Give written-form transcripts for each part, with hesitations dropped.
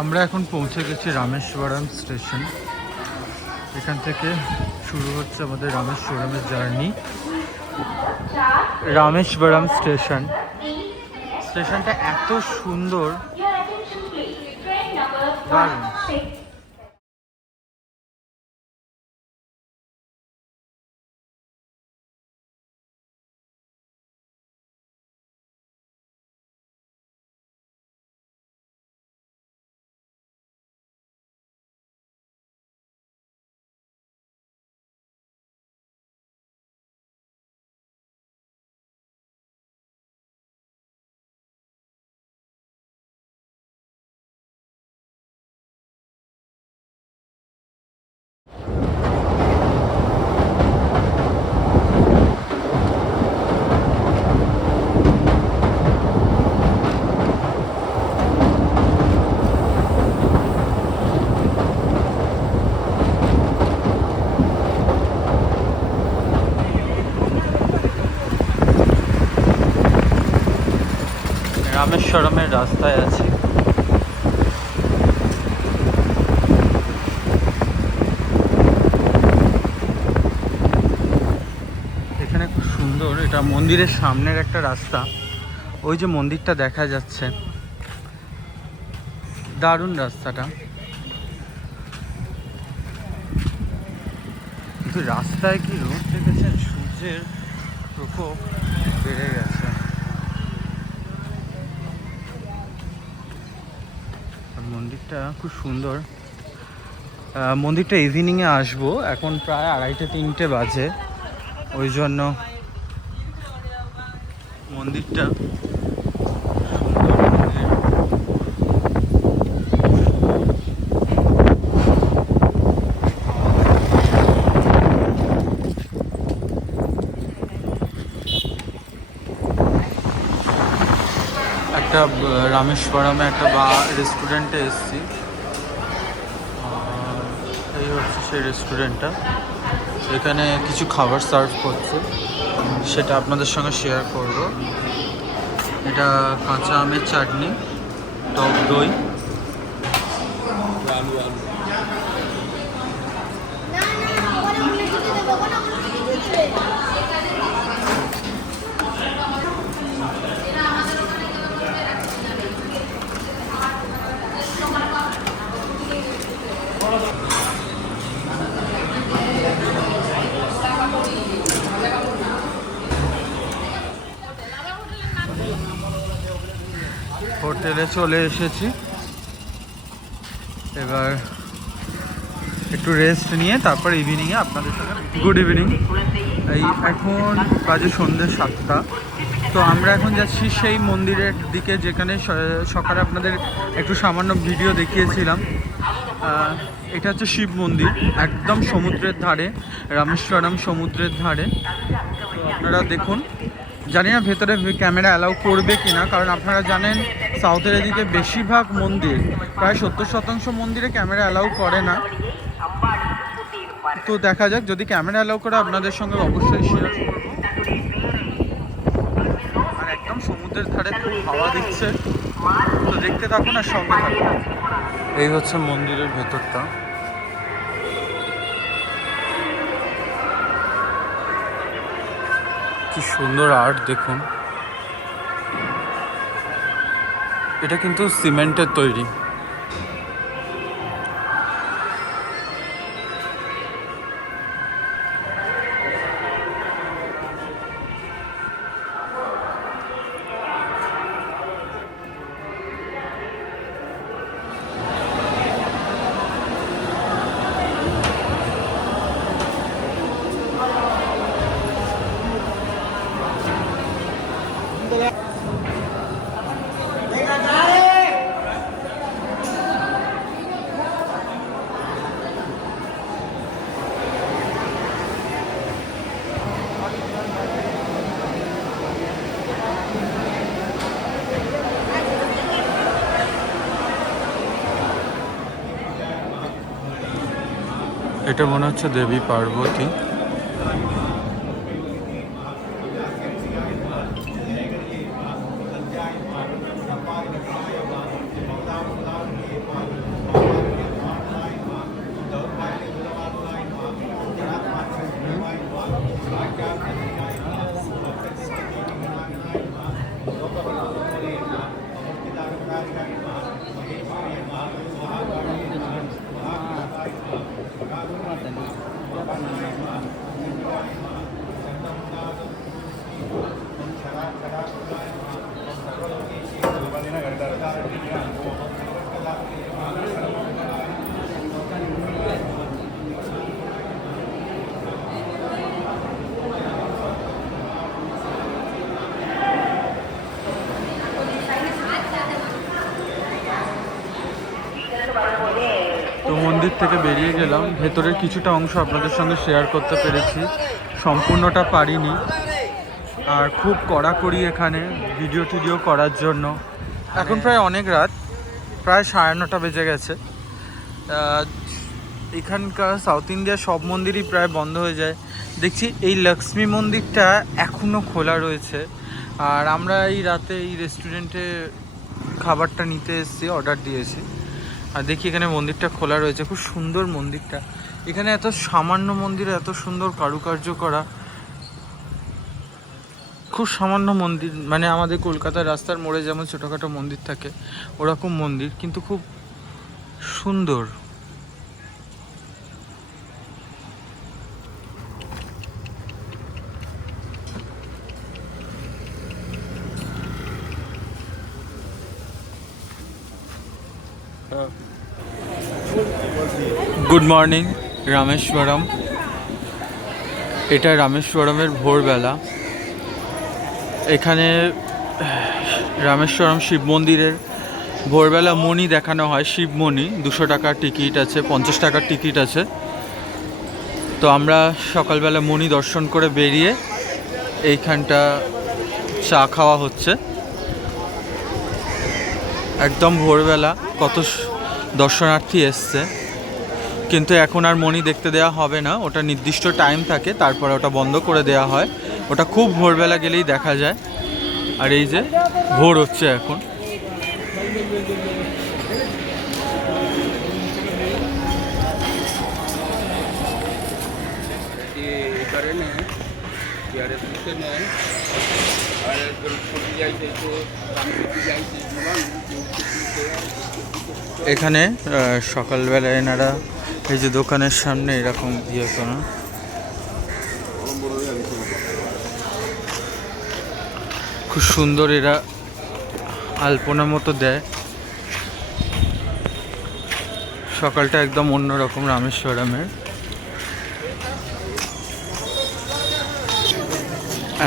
আমরা এখন পৌঁছে গেছি রামেশ্বরম স্টেশন। এখান থেকে শুরু হচ্ছে আমাদের রামেশ্বরমের জার্নি। রামেশ্বরম স্টেশন, স্টেশনটা এত সুন্দর, দারুণ। রামেশ্বরমের রাস্তায় আছি। এখানে খুব সুন্দর, এটা মন্দিরের সামনের একটা রাস্তা। ওই যে মন্দিরটা দেখা যাচ্ছে, দারুণ রাস্তাটা। কিন্তু রাস্তায় কি রোদ দেখেছেন, সূর্যের প্রকোপ বেড়ে গেছে। মন্দিরটা খুব সুন্দর। মন্দিরটা ইভিনিংয়ে আসবো, এখন প্রায় 2:30-3টে বাজে, ওই জন্য মন্দিরটা একটা রামেশ্বরমে একটা রেস্টুরেন্টে এসেছি। এই হচ্ছে সেই রেস্টুরেন্টটা। এখানে কিছু খাবার সার্ভ করছে, সেটা আপনাদের সঙ্গে শেয়ার করব। এটা কাঁচা আমের চাটনি, টক দই, হোটেলে চলে এসেছি। এবার একটু রেস্ট নিয়ে তারপর ইভিনিংয়ে আপনাদের সঙ্গে। Good evening. এই এখন বাজে সন্ধ্যে 7টা। তো আমরা এখন যাচ্ছি সেই মন্দিরের দিকে যেখানে সকালে আপনাদের একটু সামান্য ভিডিও দেখিয়েছিলাম। এটা হচ্ছে শিব মন্দির, একদম সমুদ্রের ধারে, রামেশ্বরম সমুদ্রের ধারে। তো আপনারা দেখুন, জানি না ভেতরে ক্যামেরা অ্যালাউ করবে কিনা, কারণ আপনারা জানেন সাউথের এদিকে বেশিরভাগ মন্দির, প্রায় 70% মন্দিরে ক্যামেরা অ্যালাউ করে না। তো দেখা যাক, যদি ক্যামেরা অ্যালাউ করে আপনাদের সঙ্গে অবশ্যই শেয়ার করবো। আর একদম সমুদ্রের ধারে খুব হাওয়া দিচ্ছে, তো দেখতে থাকুন আর সঙ্গে থাকুন। এই হচ্ছে মন্দিরের ভেতরটা। কি সুন্দর আর্ট দেখুন। এটা কিন্তু সিমেন্টের তৈরি। এটা মনে হচ্ছে দেবী পার্বতী। থেকে বেরিয়ে গেলাম। ভেতরের কিছুটা অংশ আপনাদের সঙ্গে শেয়ার করতে পেরেছি, সম্পূর্ণটা পারিনি। আর খুব কড়াকড়ি এখানে ভিডিও টিডিও করার জন্য। এখন প্রায় অনেক রাত, প্রায় 9:30 বেজে গেছে। এখানকার সাউথ ইন্ডিয়ার সব মন্দিরই প্রায় বন্ধ হয়ে যায়। দেখছি এই লক্ষ্মী মন্দিরটা এখনও খোলা রয়েছে। আর আমরা এই রাতে এই রেস্টুরেন্টে খাবারটা নিতে এসেছি, অর্ডার দিয়েছি। আর দেখি এখানে মন্দিরটা খোলা রয়েছে। খুব সুন্দর মন্দিরটা। এখানে এত সামান্য মন্দিরে এত সুন্দর কারুকার্য করা। খুব সামান্য মন্দির, মানে আমাদের কলকাতার রাস্তার মোড়ে যেমন ছোটোখাটো মন্দির থাকে ওরকম মন্দির, কিন্তু খুব সুন্দর। Good morning Rameswaram. এটা রামেশ্বরমের ভোরবেলা। এখানে রামেশ্বরম শিব মন্দিরের ভোরবেলা মণি দেখানো হয়, শিবমণি। 200 টাকার টিকিট আছে, 50 টাকার টিকিট আছে। তো আমরা সকালবেলা মণি দর্শন করে বেরিয়ে এইখানটা চা খাওয়া হচ্ছে। একদম ভোরবেলা কত দর্শনার্থী এসছে, কিন্তু এখন আর মণি দেখতে দেওয়া হবে না। ওটা নির্দিষ্ট টাইম থাকে, তারপরে ওটা বন্ধ করে দেওয়া হয়। ওটা খুব ভোরবেলা গেলেই দেখা যায়। আর এই যে ভোর হচ্ছে এখন। এখানে সকালবেলা এনারা এই যে দোকানের সামনে এরকম ইয়ে করা, খুব সুন্দর। এরা আলপনা মতো দেয়। সকালটা একদম অন্যরকম রামেশ্বরমের।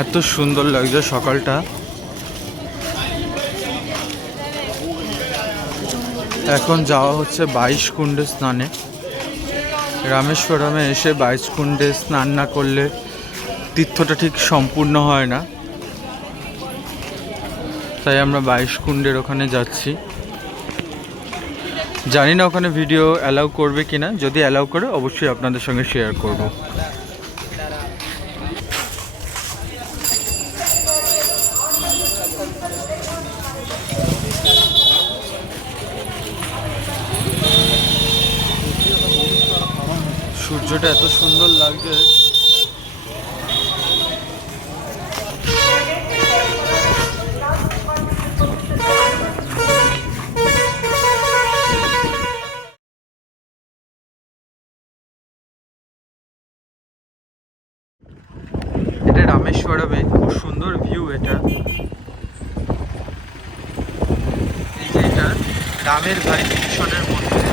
এত সুন্দর লাগছে সকালটা। এখন যাওয়া হচ্ছে 22 কুণ্ডে স্নানে। রামেশ্বরমে এসে 22 কুণ্ডে স্নান না করলে তীর্থটা ঠিক সম্পূর্ণ হয় না। তাই আমরা 22 কুণ্ডের ওখানে যাচ্ছি। জানি না ওখানে ভিডিও অ্যালাউ করবে কিনা। যদি অ্যালাউ করে অবশ্যই আপনাদের সঙ্গে শেয়ার করব। সূর্যটা এত সুন্দর লাগছে। এটা রামেশ্বরমে খুব সুন্দর ভিউ। এটা এই যে এটা রামের ভাই বিভীষণের মন্দির।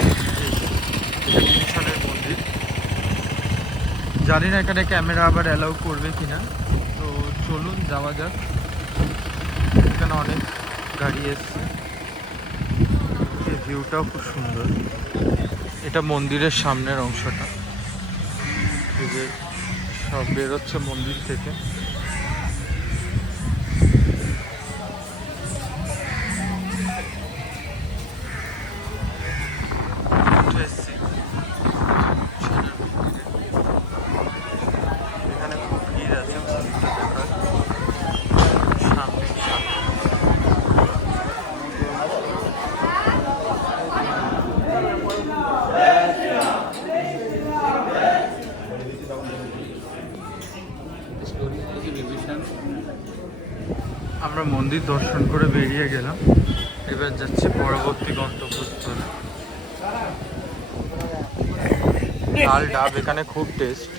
এটা বিভীষণের মন্দির। জানি না এখানে ক্যামেরা আবার অ্যালাউ করবে কিনা। তো চলুন যাওয়া যাক। এখানে অনেক গাড়ি এসছে। এই ভিউটাও খুব সুন্দর। এটা মন্দিরের সামনের অংশটা। এই যে সব বেরোচ্ছে মন্দির থেকে। এখানে খুব ভিড় আছে মন্দিরটা দেখার সামনে। আমরা মন্দির দর্শন করে বেরিয়ে গেলাম। এবার যাচ্ছি পরবর্তী গন্তব্যস্থলে। লাল ডাব এখানে খুব টেস্ট।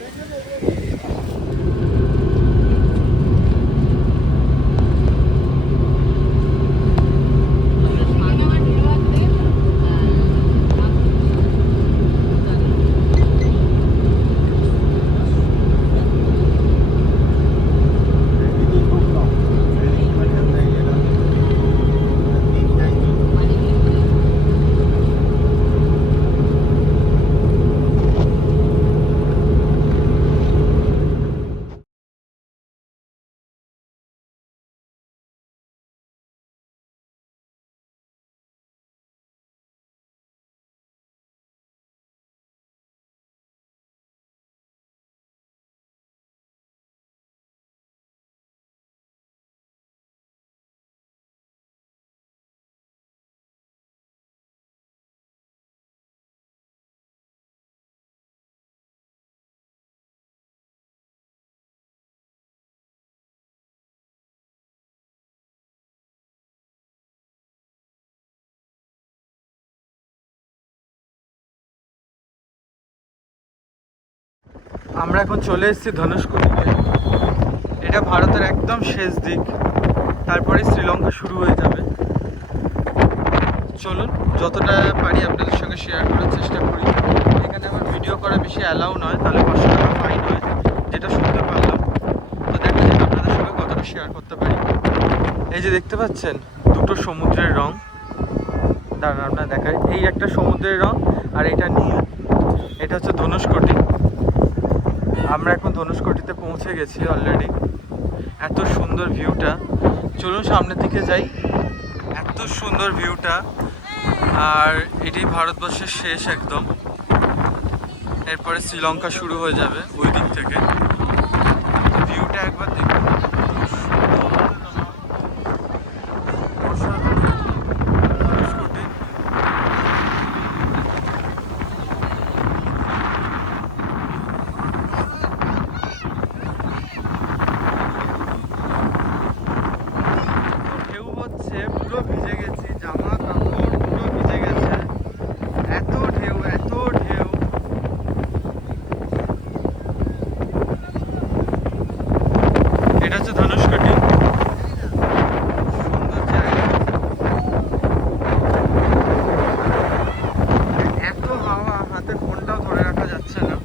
আমরা এখন চলে এসেছি ধনুষকোটিতে। এটা ভারতের একদম শেষ দিক, তারপরে শ্রীলঙ্কা শুরু হয়ে যাবে। চলুন যতটা পারি আপনাদের সঙ্গে শেয়ার করার চেষ্টা করি। এখানে আমার ভিডিও করা বেশি অ্যালাউ নয়, তাহলে 500 টাকা ফাইন হয়, যেটা শুনতে পারলাম। তো দেখা যাক আপনাদের সঙ্গে কতটা শেয়ার করতে পারি। এই যে দেখতে পাচ্ছেন দুটো সমুদ্রের রং, দাঁড়ান আপনার দেখায়। এই একটা সমুদ্রের রং আর এটা নীল, এটা হচ্ছে ধনুষকোটি। আমরা এখন ধনুষকোটিতে পৌঁছে গেছি অলরেডি। এত সুন্দর ভিউটা, চলুন সামনের দিকে যাই। এত সুন্দর ভিউটা, আর এটাই ভারতবর্ষের শেষ একদম। এরপরে শ্রীলঙ্কা শুরু হয়ে যাবে ওই দিক থেকে। তো ভিউটা একবার দেখুন। ঢেউ হচ্ছে, পুরো ভিজে গেছি, জামা কাপড় পুরো ভিজে গেছে। এত ঢেউ, এত ঢেউ। এটা হচ্ছে ধনুষকোটি, সুন্দর জায়গা। এত হাওয়া, হাতে ফোনটাও ধরে রাখা যাচ্ছে না।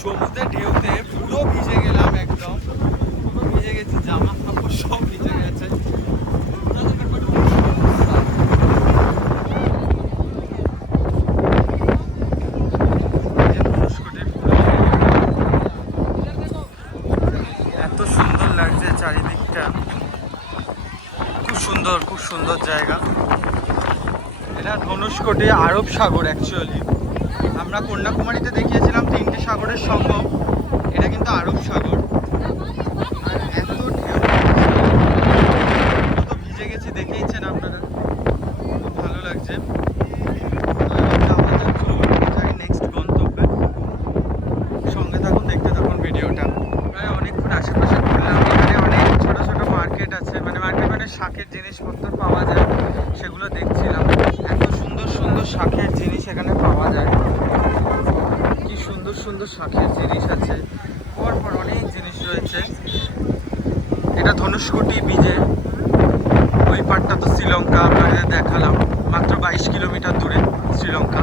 সমুদ্রের ঢেউতে পুরো ভিজে গেলাম, একদম পুরো ভিজে গেছি, জামা কাপড় সব ভিজে গেছে। এত সুন্দর লাগছে চারিদিকটা, খুব সুন্দর, খুব সুন্দর জায়গা। এটা ধনুষকোটি আরব সাগর অ্যাকচুয়ালি। আমরা কন্যাকুমারীতে দেখিয়েছিলাম 3টে সাগরের সঙ্গম, এটা কিন্তু আরব সাগর। আর এত ঢেউ, তো ভিজে গেছি, দেখেইছেন আপনারা, খুব ভালো লাগছে। তো এবার যাওয়া যাক, চলুন যাই নেক্সট গন্তব্যে। সঙ্গে থাকুন, দেখতে থাকুন ভিডিওটা। প্রায় অনেকক্ষণ আশেপাশে ঘুরলাম। এখানে অনেক ছোট ছোট মার্কেট আছে, মার্কেট মানে শাকের জিনিসপত্র পাওয়া যায়, সেগুলো দেখছিলাম। এত সুন্দর সুন্দর শাকের জিনিস এখানে পাওয়া যায়, কি সুন্দর সুন্দর শাকের জিনিস আছে, পরপর অনেক জিনিস রয়েছে। এটা ধনুষকোটি বিচে, ওই পাটটা তো শ্রীলঙ্কা, আপনাদের দেখালাম। মাত্র 22 কিলোমিটার দূরে শ্রীলঙ্কা।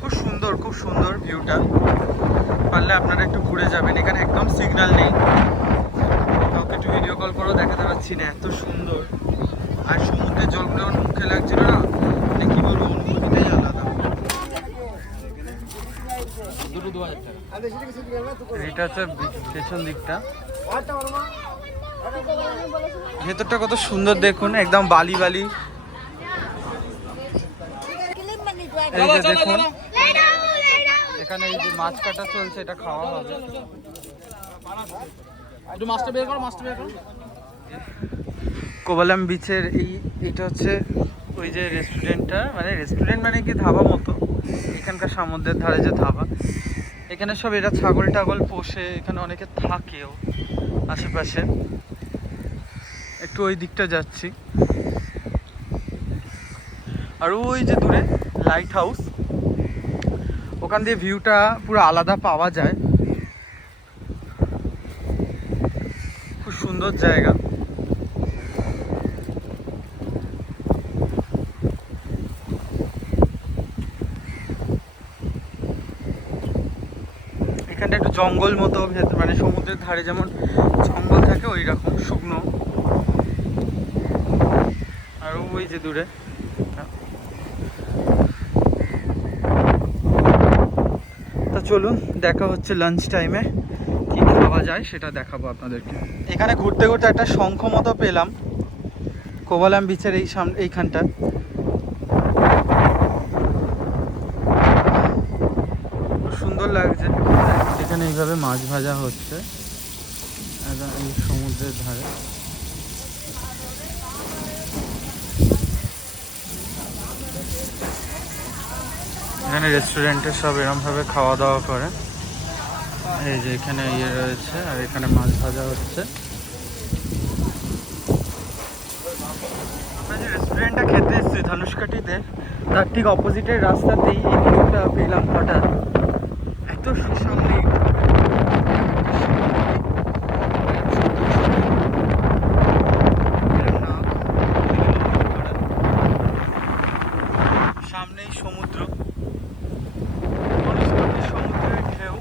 খুব সুন্দর, খুব সুন্দর ভিউটা। পারলে আপনারা একটু ঘুরে যাবেন। এখানে একদম সিগন্যাল নেই, কাউকে একটু ভিডিও কল করেও দেখাতে পারছি না, এত সুন্দর। আর সমুদ্রের জলগুলো আমার মুখে লাগছিল না, মানে কি বলবো, অনুভূতিটাই আলাদা। এটা হচ্ছে পেছন দিকটা, ভেতরটা কত সুন্দর দেখুন, একদম বালি বালি। এই যে দেখুন, এখানে এই যে মাছ কাটা চলছে, এটা খাওয়া হবে। কোভালাম বিচের এইটা হচ্ছে ওই যে রেস্টুরেন্টটা, মানে রেস্টুরেন্ট মানে কি ধাবা মতো, এখানকার সমুদ্রের ধারে যে ধাবা। এখানে সব এরা ছাগল টাগল পোষে, এখানে অনেকে থাকেও আশেপাশে। একটু ওই দিকটা যাচ্ছি। আর ওই যে দূরে লাইট হাউস, ওখান দিয়ে ভিউটা পুরো আলাদা পাওয়া যায়, খুব সুন্দর জায়গা। এখানটা একটু জঙ্গল মতো, মানে সমুদ্রের ধারে যেমন জঙ্গল থাকে ওই রকম শুকনো। আর ওই যে দূরে, তা চলুন দেখা হচ্ছে লাঞ্চ টাইমে, কি খাওয়া যায় সেটা দেখাবো আপনাদেরকে। এখানে ঘুরতে ঘুরতে একটা শঙ্খ মতো পেলাম কোভালাম বিচের এইখানটা। সুন্দর লাগছে। এখানে এইভাবে মাছ ভাজা হচ্ছে এই সমুদ্রের ধারে। এখানে রেস্টুরেন্টে সব এরমভাবে খাওয়া দাওয়া করে। এই যে এখানে ইয়ে রয়েছে, আর এখানে মাছ ভাজা হচ্ছে। আমরা যে রেস্টুরেন্টটা খেতে এসেছি ধনুষকাঠিতে, তার ঠিক অপোজিটের রাস্তাতেই এই ভিউটা পেলাম হঠাৎ। এত সামনে সামনেই সমুদ্র, সমুদ্রের ঢেউ।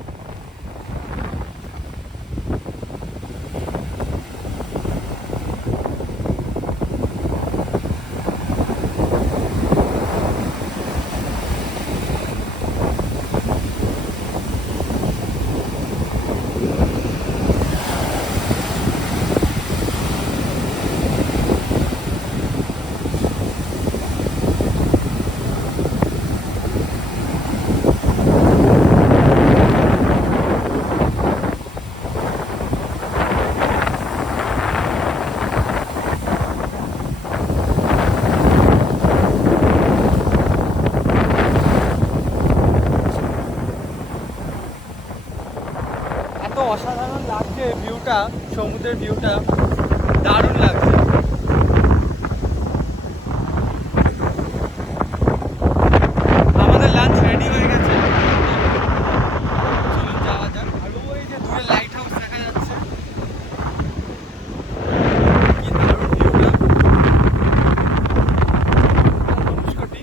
এত অসাধারণ লাগছে ভিউটা, সমুদ্রের ভিউটা দারুণ লাগছে। আমাদের লাঞ্চ রেডি হয়ে গেছে, চলুন যাওয়া যাক। আর ওই যে দূরে লাইট হাউস দেখা যাচ্ছে, কি দারুণ ভিউটা। ধনুষকোটি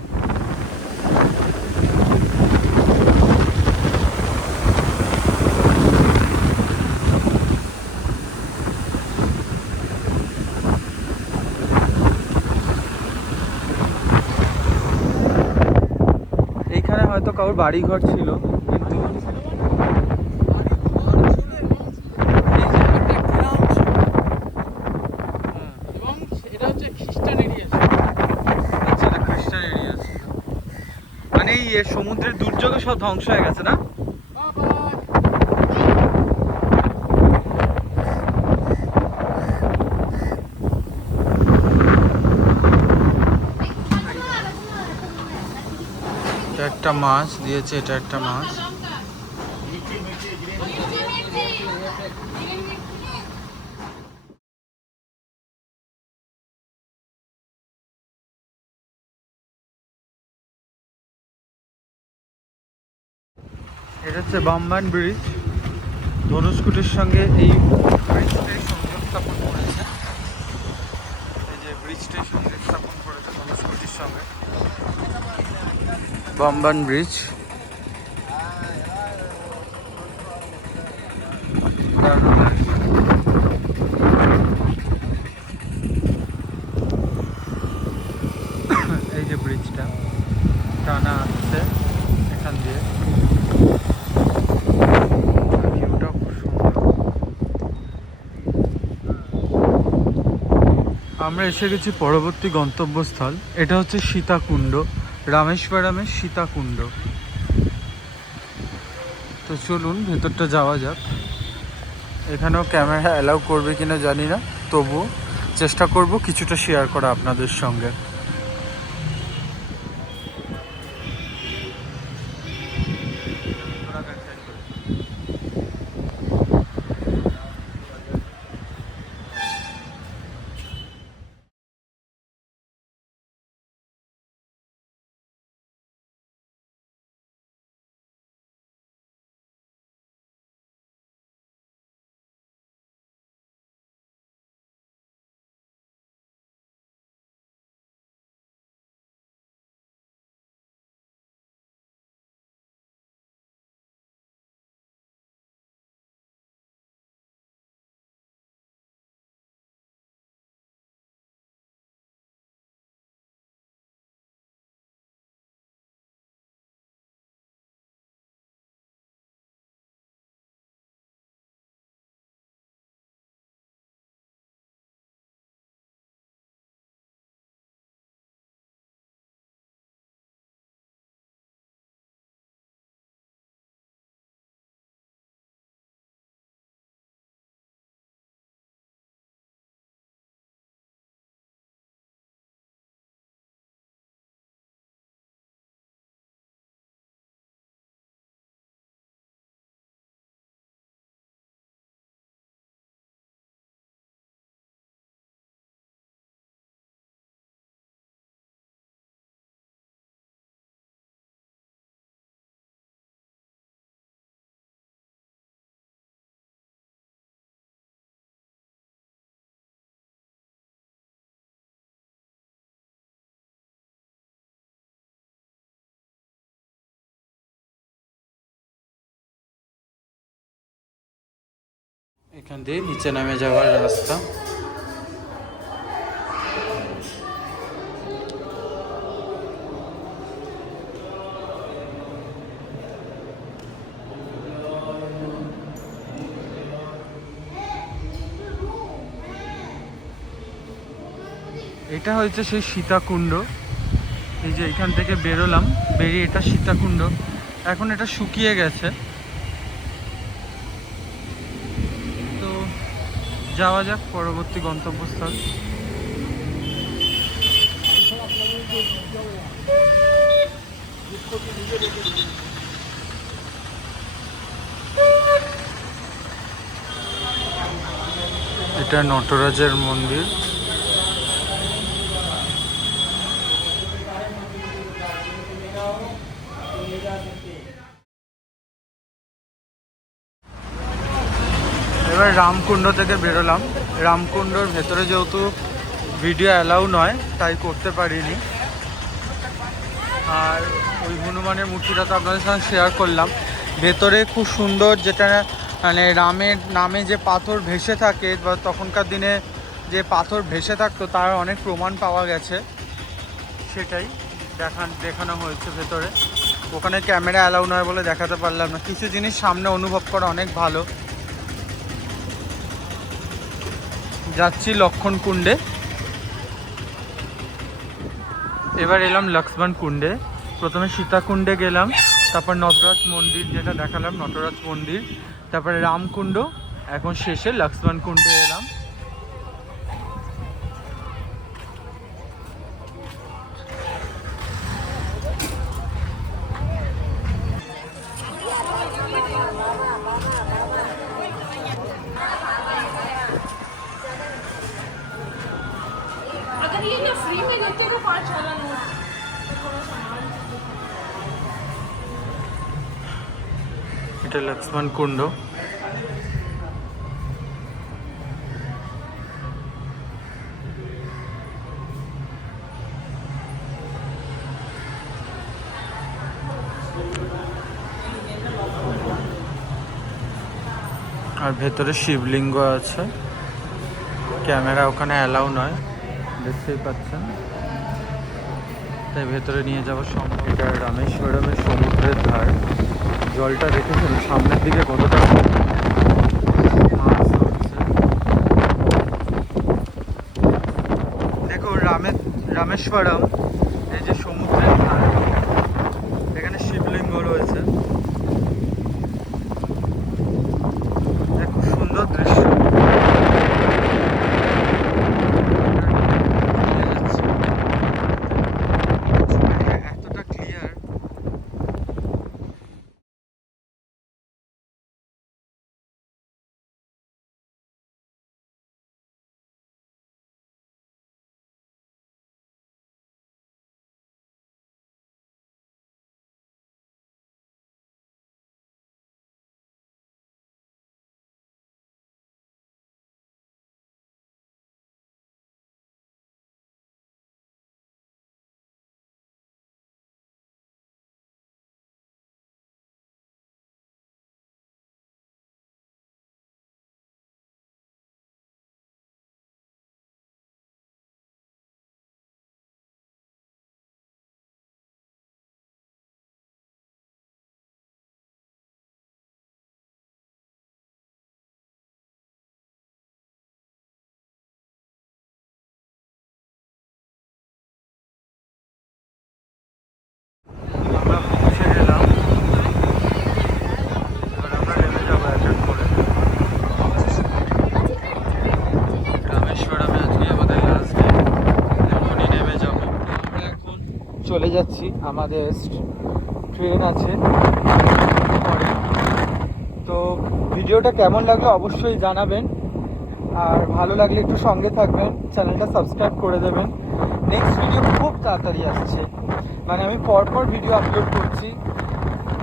এইখানে হয়তো কারোর বাড়ি ঘর ছিল, কিন্তু আচ্ছা, এটা খ্রিস্টান এরিয়া ছিল। মানে এই সমুদ্রের দুর্যোগে সব ধ্বংস হয়ে গেছে না? এটা একটা মাছ দিয়েছে, এটা একটা মাছ। এটা হচ্ছে বাম্বান ব্রিজ, ধনুষকোটির সঙ্গে এই ব্রিজটাই সংযোগ স্থাপন করেছে। এই যে ব্রিজটাই সংযোগ স্থাপন করেছে ধনুষকোটির সঙ্গে, বাম্বান ব্রিজ। দারুণ লাগছে। এই যে ব্রিজটা টানা আসছে এখান দিয়ে, ভিউটা খুব সুন্দর। আমরা এসে গেছি পরবর্তী গন্তব্যস্থল, এটা হচ্ছে সীতাকুণ্ড, রামেশ্বরমের সীতাকুণ্ড। তো চলুন ভেতরটা যাওয়া যাক। এখানেও ক্যামেরা অ্যালাউ করবে কিনা জানি না, তবুও চেষ্টা করব কিছুটা শেয়ার করা আপনাদের সঙ্গে। এখান দিয়ে নিচে নেমে যাওয়ার রাস্তা। এটা হচ্ছে সেই সীতাকুণ্ড। এই যে এখান থেকে বেরোলাম, বেরিয়ে এটা সীতাকুণ্ড। এখন এটা শুকিয়ে গেছে, তো যাওয়া যাক পরবর্তী গন্তব্যস্থল। এটা নটরাজের মন্দির। এবার রামকুণ্ড থেকে বেরোলাম। রামকুণ্ডর ভেতরে যেহেতু ভিডিও অ্যালাউ নয় তাই করতে পারিনি, আর ওই হনুমানের মূর্তিটা তো আপনাদের সঙ্গে শেয়ার করলাম। ভেতরে খুব সুন্দর, যেটা মানে রামের নামে যে পাথর ভেসে থাকে বা তখনকার দিনে যে পাথর ভেসে থাকতো তার অনেক প্রমাণ পাওয়া গেছে, সেটাই দেখানো হয়েছে ভেতরে। ওখানে ক্যামেরা অ্যালাউ নয় বলে দেখাতে পারলাম না। কিছু জিনিস সামনে অনুভব করা অনেক ভালো। যাচ্ছি লক্ষণ কুণ্ডে। এবার এলাম লক্ষ্মণ কুণ্ডে। প্রথমে সীতাকুণ্ডে গেলাম, তারপর নটরাজ মন্দির যেটা দেখালাম, নটরাজ মন্দির, তারপরে রামকুণ্ড, এখন শেষে লক্ষ্মণ কুণ্ডে এলাম। এটা লক্ষ্মণ কুণ্ড। আর ভেতরে শিবলিঙ্গ আছে। ক্যামেরা ওখানে অ্যালাউ নয়, দেখতেই পাচ্ছেন, তাই ভেতরে নিয়ে যাওয়া সম্ভব। এটা রামেশ্বরমের সমুদ্রের ধার। জলটা দেখেছেন সামনের দিকে কতটা মাছ হচ্ছে। দেখো রামেশ্বরম, এই যে সমুদ্রের ধার, এখানে শিবলিঙ্গ রয়েছে। খুব সুন্দর দৃশ্য। এতটা ক্লিয়ার। আমরা পৌঁছে গেলাম। এবার আমরা নেমে যাবো এক এক করে। রামেশ্বরমে আজকে আমাদের লাস্ট ডে, এখনই নেমে যাবো। আমরা এখন চলে যাচ্ছি, আমাদের ট্রেন আছে পরে। তো ভিডিওটা কেমন লাগলো অবশ্যই জানাবেন, আর ভালো লাগলে একটু সঙ্গে থাকবেন, চ্যানেলটা সাবস্ক্রাইব করে দেবেন। নেক্সট ভিডিও খুব তাড়াতাড়ি আসছে, মানে আমি পরপর ভিডিও আপলোড করছি,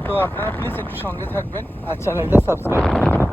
তো আপনারা প্লিজ একটু সঙ্গে থাকবেন আর চ্যানেলটা সাবস্ক্রাইব করবেন।